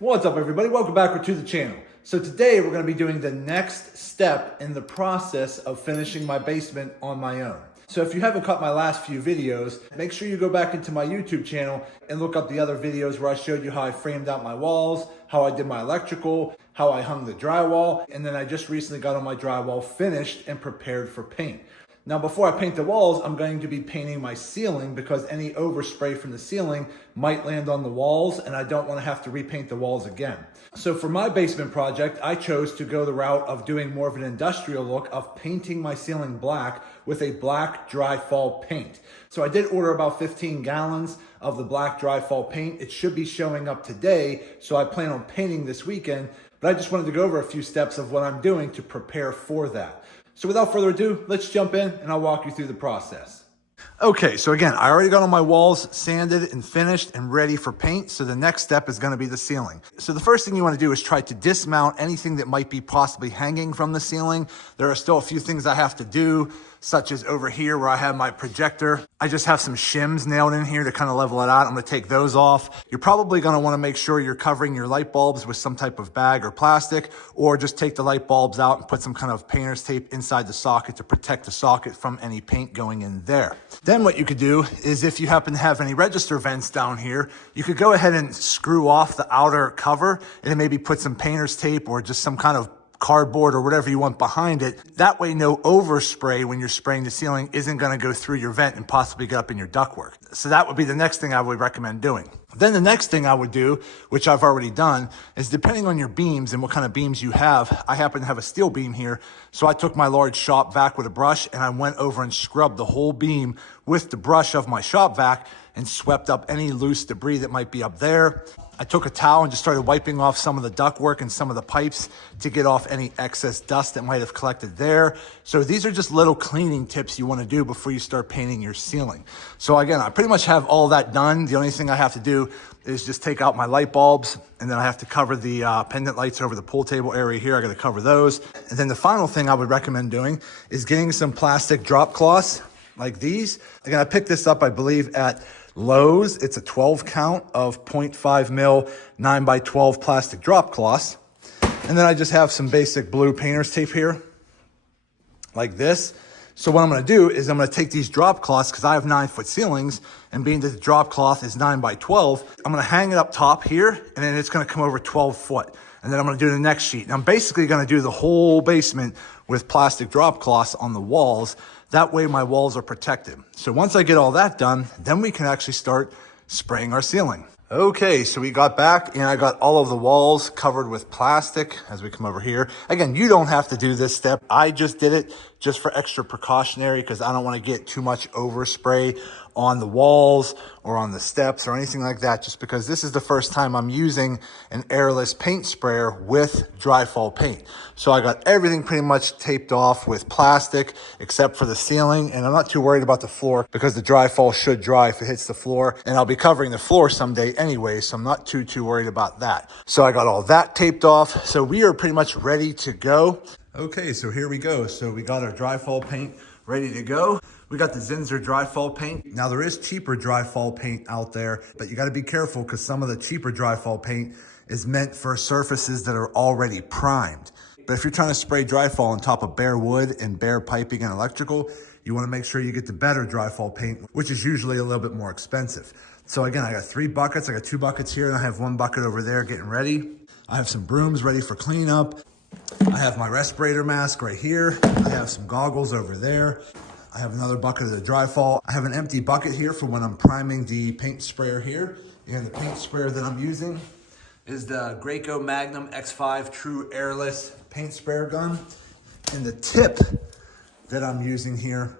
What's up, everybody? Welcome back to the channel. So today we're going to be doing the next step in the process of finishing my basement on my own. So if you haven't caught my last few videos, make sure you go back into my YouTube channel and look up the other videos where I showed you how I framed out my walls, how I did my electrical, how I hung the drywall, and then I just recently got all my drywall finished and prepared for paint. Now, before I paint the walls, I'm going to be painting my ceiling because any overspray from the ceiling might land on the walls and I don't want to have to repaint the walls again. So for my basement project, I chose to go the route of doing more of an industrial look of painting my ceiling black with a black dryfall paint. So I did order about 15 gallons of the black dryfall paint. It should be showing up today, so I plan on painting this weekend, but I just wanted to go over a few steps of what I'm doing to prepare for that. So without further ado, let's jump in and I'll walk you through the process. Okay, so again, I already got all my walls sanded and finished and ready for paint. So the next step is going to be the ceiling. So the first thing you want to do is try to dismount anything that might be possibly hanging from the ceiling. There are still a few things I have to do, such as over here where I have my projector. I just have some shims nailed in here to kind of level it out. I'm going to take those off. You're probably going to want to make sure you're covering your light bulbs with some type of bag or plastic, or just take the light bulbs out and put some kind of painter's tape inside the socket to protect the socket from any paint going in there. Then what you could do is, if you happen to have any register vents down here, you could go ahead and screw off the outer cover and then maybe put some painter's tape or just some kind of cardboard or whatever you want behind it. That way no overspray when you're spraying the ceiling isn't going to go through your vent and possibly get up in your ductwork. So that would be the next thing I would recommend doing. Then the next thing I would do, which I've already done, is depending on your beams and what kind of beams you have, I happen to have a steel beam here. So I took my large shop vac with a brush and I went over and scrubbed the whole beam with the brush of my shop vac and swept up any loose debris that might be up there. I took a towel and just started wiping off some of the ductwork and some of the pipes to get off any excess dust that might have collected there. So these are just little cleaning tips you want to do before you start painting your ceiling. So again, I pretty much have all that done. The only thing I have to do is just take out my light bulbs, and then I have to cover the pendant lights over the pool table area here. I got to cover those. And then the final thing I would recommend doing is getting some plastic drop cloths like these. Again, I picked this up, I believe, at Lowe's. It's a 12 count of 0.5 mil 9x12 plastic drop cloths. And then I just have some basic blue painter's tape here like this. So what I'm going to do is I'm going to take these drop cloths, because I have 9-foot ceilings, and being that the drop cloth is 9x12, I'm going to hang it up top here, and then it's going to come over 12 foot. And then I'm going to do the next sheet. And I'm basically going to do the whole basement with plastic drop cloths on the walls. That way my walls are protected. So once I get all that done, then we can actually start spraying our ceiling. Okay, so we got back and I got all of the walls covered with plastic as we come over here. Again, you don't have to do this step. I just did it just for extra precautionary because I don't want to get too much overspray on the walls or on the steps or anything like that, just because this is the first time I'm using an airless paint sprayer with dryfall paint. So I got everything pretty much taped off with plastic except for the ceiling, and I'm not too worried about the floor because the dryfall should dry if it hits the floor, and I'll be covering the floor someday anyway, so I'm not too worried about that. So I got all that taped off, so we are pretty much ready to go. Okay, so here we go. So we got our dryfall paint ready to go. We got the Zinsser Dryfall Paint. Now there is cheaper dryfall paint out there, but you got to be careful because some of the cheaper dryfall paint is meant for surfaces that are already primed. But if you're trying to spray dryfall on top of bare wood and bare piping and electrical, you want to make sure you get the better dryfall paint, which is usually a little bit more expensive. So again, I got 3 buckets. I got 2 buckets here and I have 1 bucket over there getting ready. I have some brooms ready for cleanup. I have my respirator mask right here. I have some goggles over there. I have another bucket of the dryfall. I have an empty bucket here for when I'm priming the paint sprayer here. And the paint sprayer that I'm using is the Graco Magnum X5 True Airless Paint Sprayer Gun. And the tip that I'm using here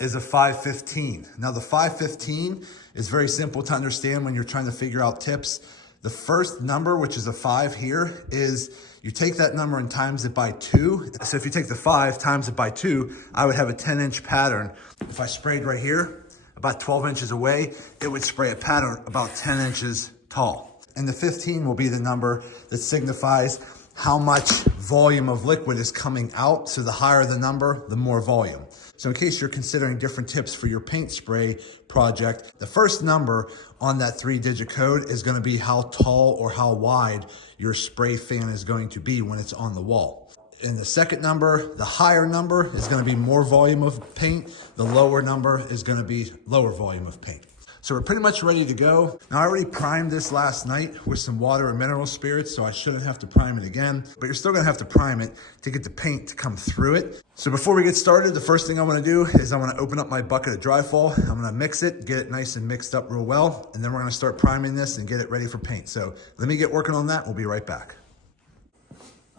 is a 515. Now the 515 is very simple to understand when you're trying to figure out tips. The first number, which is a 5 here, is you take that number and times it by 2. So if you take the 5 times it by 2, I would have a 10-inch pattern. If I sprayed right here, about 12 inches away, it would spray a pattern about 10 inches tall. And the 15 will be the number that signifies how much volume of liquid is coming out. So the higher the number, the more volume. So in case you're considering different tips for your paint spray project, the first number on that 3-digit code is going to be how tall or how wide your spray fan is going to be when it's on the wall. And the second number, the higher number, is going to be more volume of paint. The lower number is going to be lower volume of paint. So we're pretty much ready to go. Now I already primed this last night with some water and mineral spirits, so I shouldn't have to prime it again, but you're still gonna have to prime it to get the paint to come through it. So before we get started, the first thing I wanna do is I wanna open up my bucket of Dryfall. I'm gonna mix it, get it nice and mixed up real well, and then we're gonna start priming this and get it ready for paint. So let me get working on that. We'll be right back.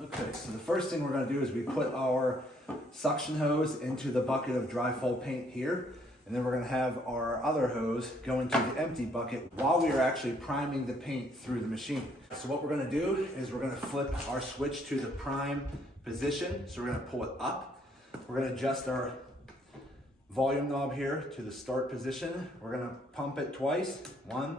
Okay, so the first thing we're gonna do is we put our suction hose into the bucket of Dryfall paint here. And then we're gonna have our other hose go into the empty bucket while we are actually priming the paint through the machine. So what we're gonna do is we're gonna flip our switch to the prime position. So we're gonna pull it up. We're gonna adjust our volume knob here to the start position. We're gonna pump it twice, 1,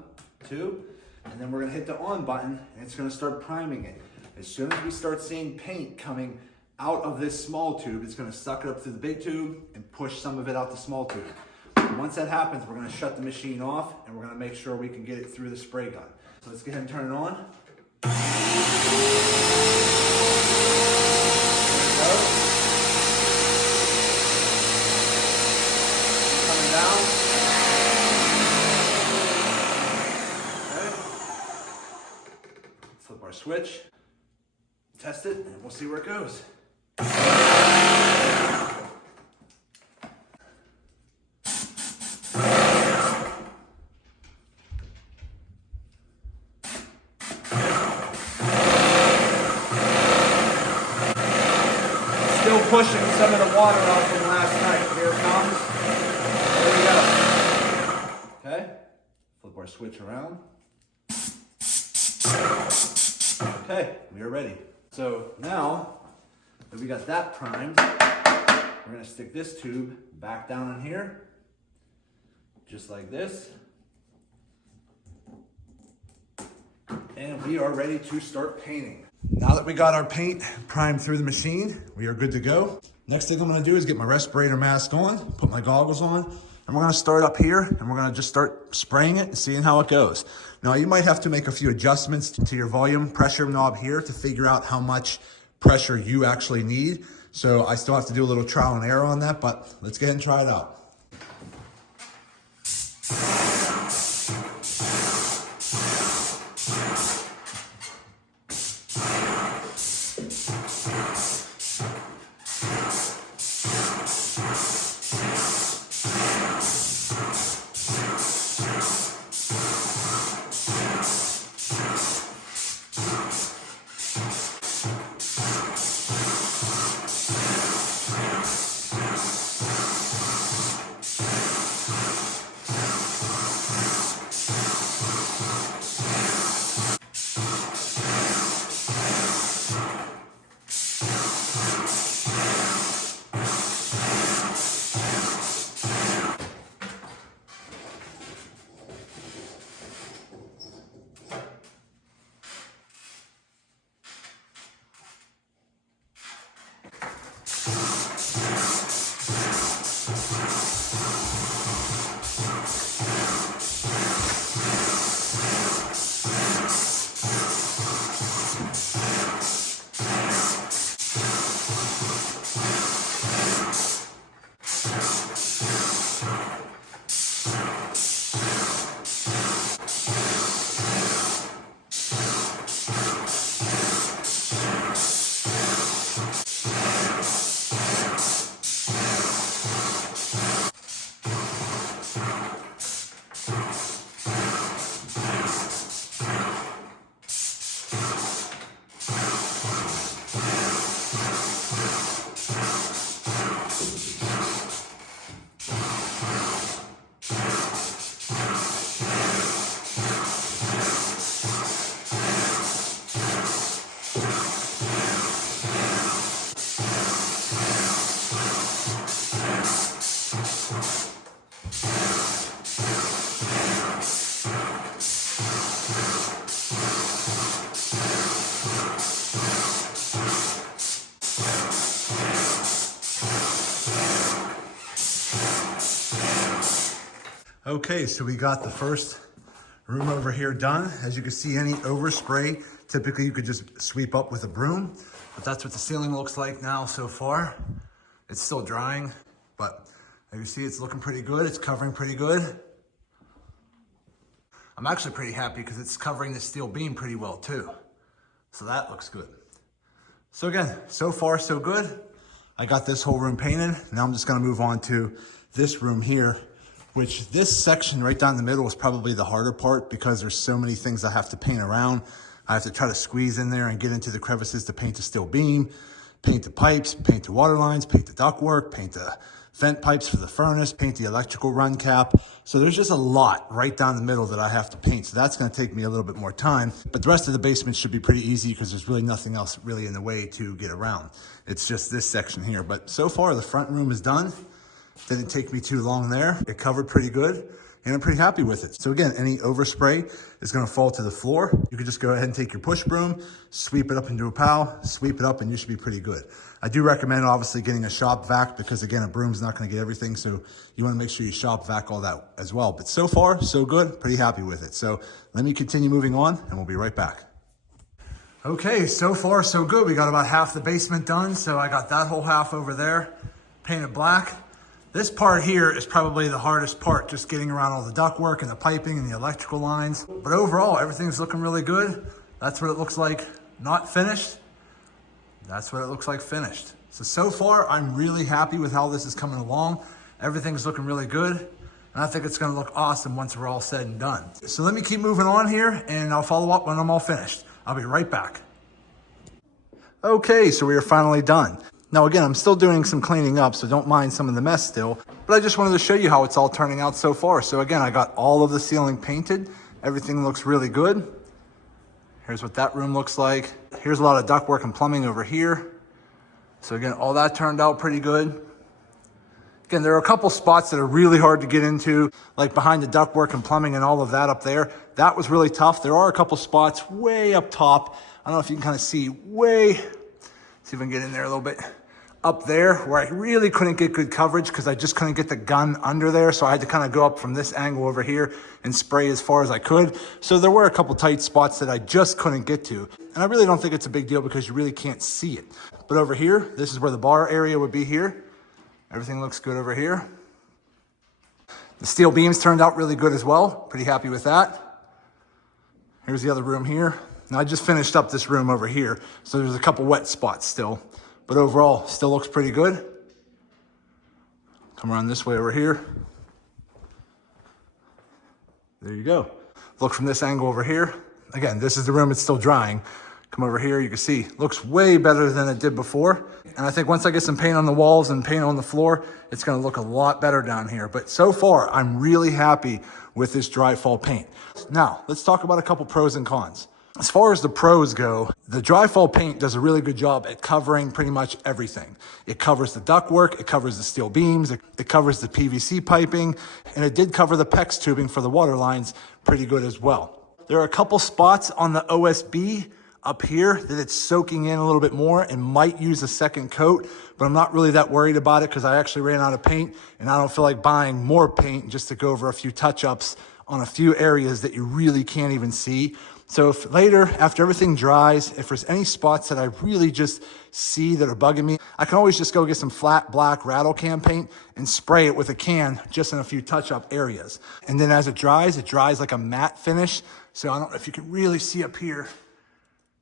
2, and then we're gonna hit the on button and it's gonna start priming it. As soon as we start seeing paint coming out of this small tube, it's gonna suck it up through the big tube and push some of it out the small tube. Once that happens, we're gonna shut the machine off and we're gonna make sure we can get it through the spray gun. So let's go ahead and turn it on. There it goes. Coming down. Okay. Flip our switch, test it, and we'll see where it goes. Still pushing some of the water out from last night. Here it comes. There we go. Okay. Flip our switch around. Okay, we are ready. So now that we got that primed, we're gonna stick this tube back down in here, just like this. And we are ready to start painting. Now that we got our paint primed through the machine, we are good to go. Next thing I'm gonna do is get my respirator mask on, put my goggles on, and we're gonna start up here and we're gonna just start spraying it and seeing how it goes. Now you might have to make a few adjustments to your volume pressure knob here to figure out how much pressure you actually need. So I still have to do a little trial and error on that, but let's go ahead and try it out. Okay, so we got the first room over here done. As you can see, any overspray, typically you could just sweep up with a broom, but that's what the ceiling looks like now so far. It's still drying, but as you see, it's looking pretty good. It's covering pretty good. I'm actually pretty happy because it's covering the steel beam pretty well too. So that looks good. So again, so far so good. I got this whole room painted. Now I'm just gonna move on to this room here, which this section right down the middle is probably the harder part because there's so many things I have to paint around. I have to try to squeeze in there and get into the crevices to paint the steel beam, paint the pipes, paint the water lines, paint the ductwork, paint the vent pipes for the furnace, paint the electrical run cap. So there's just a lot right down the middle that I have to paint. So that's gonna take me a little bit more time, but the rest of the basement should be pretty easy because there's really nothing else really in the way to get around. It's just this section here. But so far the front room is done. Didn't take me too long there. It covered pretty good and I'm pretty happy with it. So again, any overspray is gonna fall to the floor. You can just go ahead and take your push broom, sweep it up into a pile, sweep it up, and you should be pretty good. I do recommend obviously getting a shop vac because again, a broom's not gonna get everything. So you wanna make sure you shop vac all that as well. But so far, so good, pretty happy with it. So let me continue moving on and we'll be right back. Okay, so far so good. We got about half the basement done. So I got that whole half over there painted black. This part here is probably the hardest part, just getting around all the ductwork and the piping and the electrical lines. But overall, everything's looking really good. That's what it looks like not finished. That's what it looks like finished. So far, I'm really happy with how this is coming along. Everything's looking really good. And I think it's gonna look awesome once we're all said and done. So let me keep moving on here and I'll follow up when I'm all finished. I'll be right back. Okay, so we are finally done. Now again, I'm still doing some cleaning up, so don't mind some of the mess still, but I just wanted to show you how it's all turning out so far. So again, I got all of the ceiling painted. Everything looks really good. Here's what that room looks like. Here's a lot of ductwork and plumbing over here. So again, all that turned out pretty good. Again, there are a couple spots that are really hard to get into, like behind the ductwork and plumbing and all of that up there. That was really tough. There are a couple spots way up top. I don't know if you can kind of see see if I can get in there a little bit. Up there where I really couldn't get good coverage because I just couldn't get the gun under there. So I had to kind of go up from this angle over here and spray as far as I could. So there were a couple tight spots that I just couldn't get to. And I really don't think it's a big deal because you really can't see it. But over here, this is where the bar area would be here. Everything looks good over here. The steel beams turned out really good as well. Pretty happy with that. Here's the other room here. Now I just finished up this room over here. So there's a couple wet spots still. But overall, still looks pretty good. Come around this way over here. There you go. Look from this angle over here. Again, this is the room, it's still drying. Come over here, you can see, looks way better than it did before. And I think once I get some paint on the walls and paint on the floor, it's gonna look a lot better down here. But so far, I'm really happy with this Dryfall paint. Now, let's talk about a couple pros and cons. As far as the pros go, the Dryfall paint does a really good job at covering pretty much everything. It covers the ductwork, it covers the steel beams, it covers the PVC piping, and it did cover the PEX tubing for the water lines pretty good as well. There are a couple spots on the OSB up here that it's soaking in a little bit more and might use a second coat, but I'm not really that worried about it because I actually ran out of paint and I don't feel like buying more paint just to go over a few touch-ups on a few areas that you really can't even see. So if later, after everything dries, if there's any spots that I really just see that are bugging me, I can always just go get some flat black rattle can paint and spray it with a can just in a few touch-up areas. And then as it dries like a matte finish. So I don't know if you can really see up here.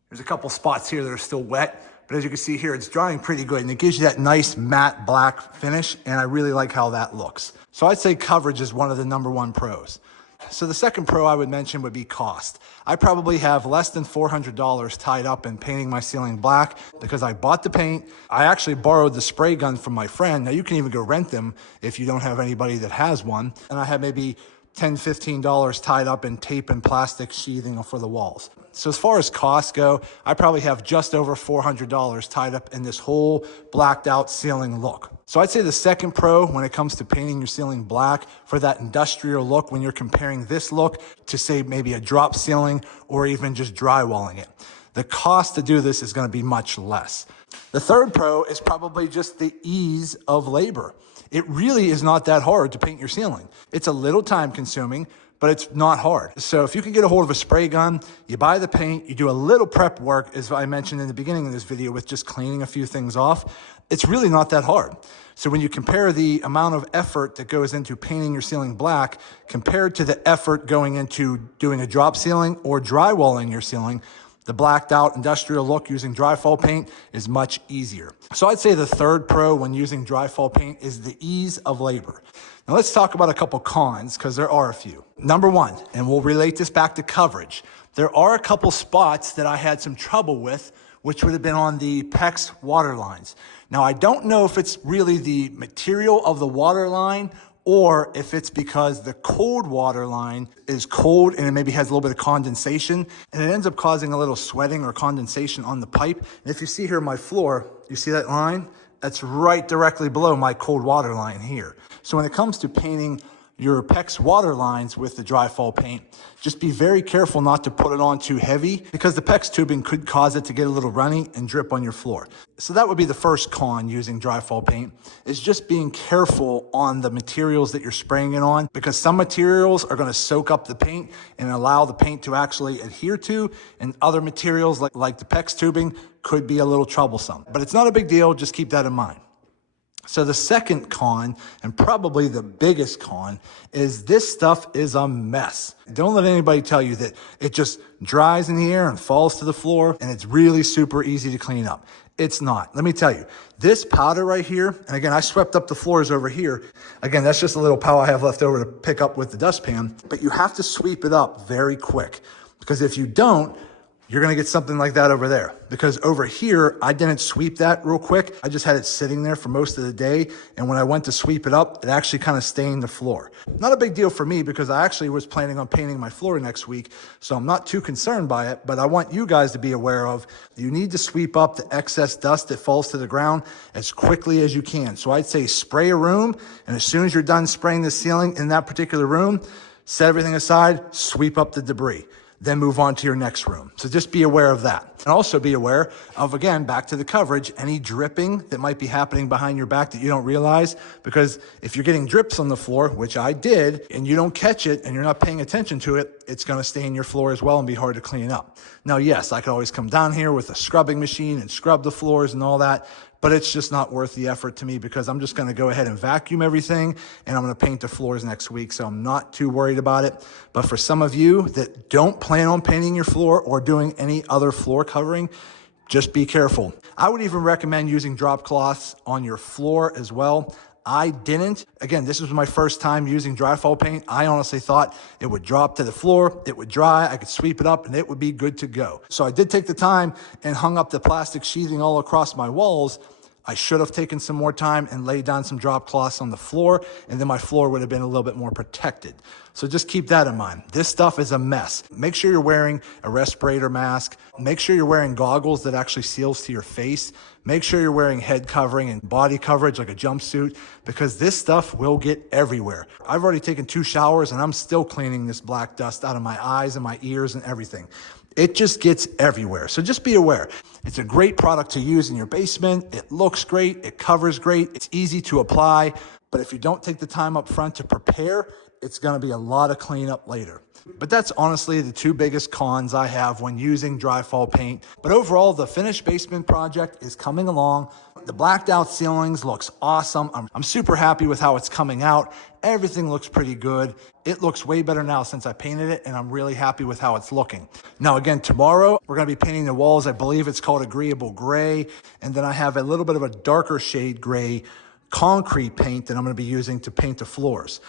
There's a couple spots here that are still wet, but as you can see here, it's drying pretty good and it gives you that nice matte black finish. And I really like how that looks. So I'd say coverage is one of the #1 pros. So the second pro I would mention would be cost. I probably have less than $400 tied up in painting my ceiling black because I bought the paint. I actually borrowed the spray gun from my friend. Now you can even go rent them if you don't have anybody that has one. And I had maybe $10, $15 tied up in tape and plastic sheathing for the walls. So as far as costs go, I probably have just over $400 tied up in this whole blacked out ceiling look. So I'd say the second pro when it comes to painting your ceiling black for that industrial look when you're comparing this look to say maybe a drop ceiling or even just drywalling it. The cost to do this is going to be much less. The third pro is probably just the ease of labor. It really is not that hard to paint your ceiling. It's a little time consuming, but it's not hard. So if you can get a hold of a spray gun, you buy the paint, you do a little prep work, as I mentioned in the beginning of this video with just cleaning a few things off, it's really not that hard. So when you compare the amount of effort that goes into painting your ceiling black compared to the effort going into doing a drop ceiling or drywalling your ceiling, the blacked out industrial look using dryfall paint is much easier. So I'd say the third pro when using dryfall paint is the ease of labor. Now let's talk about a couple cons, because there are a few. Number one, and we'll relate this back to coverage, there are a couple spots that I had some trouble with, which would have been on the PEX water lines. Now I don't know if it's really the material of the water line or if it's because the cold water line is cold and it maybe has a little bit of condensation and it ends up causing a little sweating or condensation on the pipe. And if you see here my floor, you see that line? That's right directly below my cold water line here. So when it comes to painting your PEX water lines with the dryfall paint, just be very careful not to put it on too heavy because the PEX tubing could cause it to get a little runny and drip on your floor. So that would be the first con using dryfall paint, is just being careful on the materials that you're spraying it on, because some materials are gonna soak up the paint and allow the paint to actually adhere to, and other materials like the PEX tubing could be a little troublesome. But it's not a big deal, just keep that in mind. So the second con, and probably the biggest con, is this stuff is a mess. Don't let anybody tell you that it just dries in the air and falls to the floor and it's really super easy to clean up. It's not. Let me tell you, this powder right here, and again, I swept up the floors over here. Again, that's just a little powder I have left over to pick up with the dustpan, but you have to sweep it up very quick, because if you don't, you're gonna get something like that over there. Because over here, I didn't sweep that real quick. I just had it sitting there for most of the day. And when I went to sweep it up, it actually kind of stained the floor. Not a big deal for me because I actually was planning on painting my floor next week. So I'm not too concerned by it, but I want you guys to be aware of, you need to sweep up the excess dust that falls to the ground as quickly as you can. So I'd say spray a room, and as soon as you're done spraying the ceiling in that particular room, set everything aside, sweep up the debris. Then move on to your next room. So just be aware of that. And also be aware of, again, back to the coverage, any dripping that might be happening behind your back that you don't realize. Because if you're getting drips on the floor, which I did, and you don't catch it and you're not paying attention to it, it's gonna stain your floor as well and be hard to clean up. Now, yes, I could always come down here with a scrubbing machine and scrub the floors and all that, but it's just not worth the effort to me because I'm just gonna go ahead and vacuum everything and I'm gonna paint the floors next week, so I'm not too worried about it. But for some of you that don't plan on painting your floor or doing any other floor covering, just be careful. I would even recommend using drop cloths on your floor as well. I didn't. Again, this was my first time using dryfall paint. I honestly thought it would drop to the floor, it would dry, I could sweep it up, and it would be good to go. So I did take the time and hung up the plastic sheathing all across my walls. I should have taken some more time and laid down some drop cloths on the floor, and then my floor would have been a little bit more protected. So just keep that in mind. This stuff is a mess. Make sure you're wearing a respirator mask. Make sure you're wearing goggles that actually seals to your face. Make sure you're wearing head covering and body coverage like a jumpsuit, because this stuff will get everywhere. I've already taken 2 showers and I'm still cleaning this black dust out of my eyes and my ears and everything. It just gets everywhere. So just be aware. It's a great product to use in your basement. It looks great. It covers great. It's easy to apply. But if you don't take the time up front to prepare, it's going to be a lot of cleanup later. But that's honestly the 2 biggest cons I have when using dryfall paint. But overall, the finished basement project is coming along. The blacked out ceilings looks awesome. I'm super happy with how it's coming out. Everything looks pretty good. It looks way better now since I painted it, and I'm really happy with how it's looking. Now again, tomorrow we're gonna be painting the walls. I believe it's called Agreeable Gray. And then I have a little bit of a darker shade gray concrete paint that I'm gonna be using to paint the floors.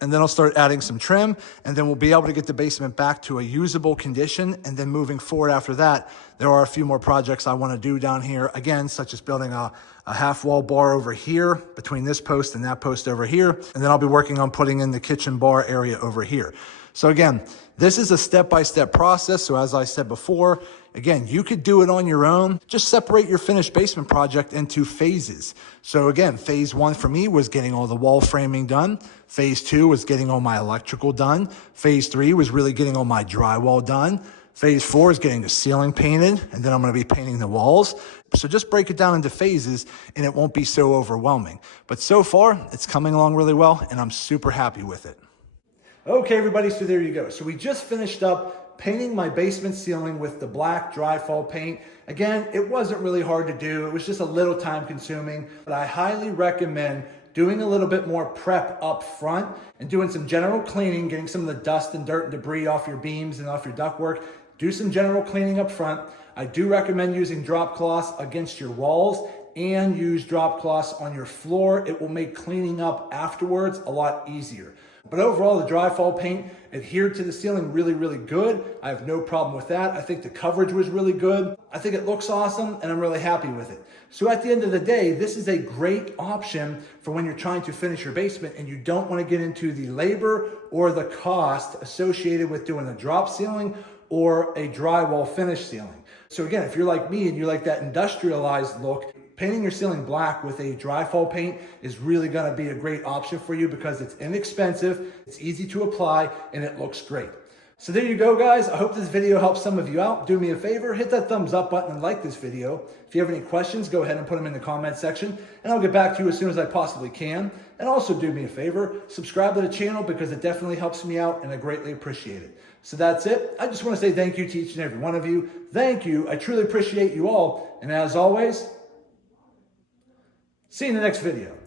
And then I'll start adding some trim, and then we'll be able to get the basement back to a usable condition. And then moving forward after that, there are a few more projects I want to do down here, again, such as building a half wall bar over here between this post and that post over here. And then I'll be working on putting in the kitchen bar area over here. So again, this is a step-by-step process. So as I said before, again, you could do it on your own. Just separate your finished basement project into phases. So again, phase 1 for me was getting all the wall framing done. Phase 2 was getting all my electrical done. Phase 3 was really getting all my drywall done. Phase 4 is getting the ceiling painted, and then I'm gonna be painting the walls. So just break it down into phases and it won't be so overwhelming. But so far, it's coming along really well and I'm super happy with it. Okay, everybody, so there you go. So we just finished up painting my basement ceiling with the black dryfall paint. Again, it wasn't really hard to do. It was just a little time consuming, but I highly recommend doing a little bit more prep up front and doing some general cleaning, getting some of the dust and dirt and debris off your beams and off your ductwork. Do some general cleaning up front. I do recommend using drop cloths against your walls and use drop cloths on your floor. It will make cleaning up afterwards a lot easier. But overall, the dryfall paint adhered to the ceiling really, really good. I have no problem with that. I think the coverage was really good. I think it looks awesome and I'm really happy with it. So at the end of the day, this is a great option for when you're trying to finish your basement and you don't want to get into the labor or the cost associated with doing a drop ceiling or a drywall finish ceiling. So again, if you're like me and you like that industrialized look, painting your ceiling black with a dryfall paint is really gonna be a great option for you because it's inexpensive, it's easy to apply, and it looks great. So there you go, guys. I hope this video helps some of you out. Do me a favor, hit that thumbs up button and like this video. If you have any questions, go ahead and put them in the comment section and I'll get back to you as soon as I possibly can. And also do me a favor, subscribe to the channel because it definitely helps me out and I greatly appreciate it. So that's it. I just want to say thank you to each and every one of you. Thank you. I truly appreciate you all. And as always, see you in the next video.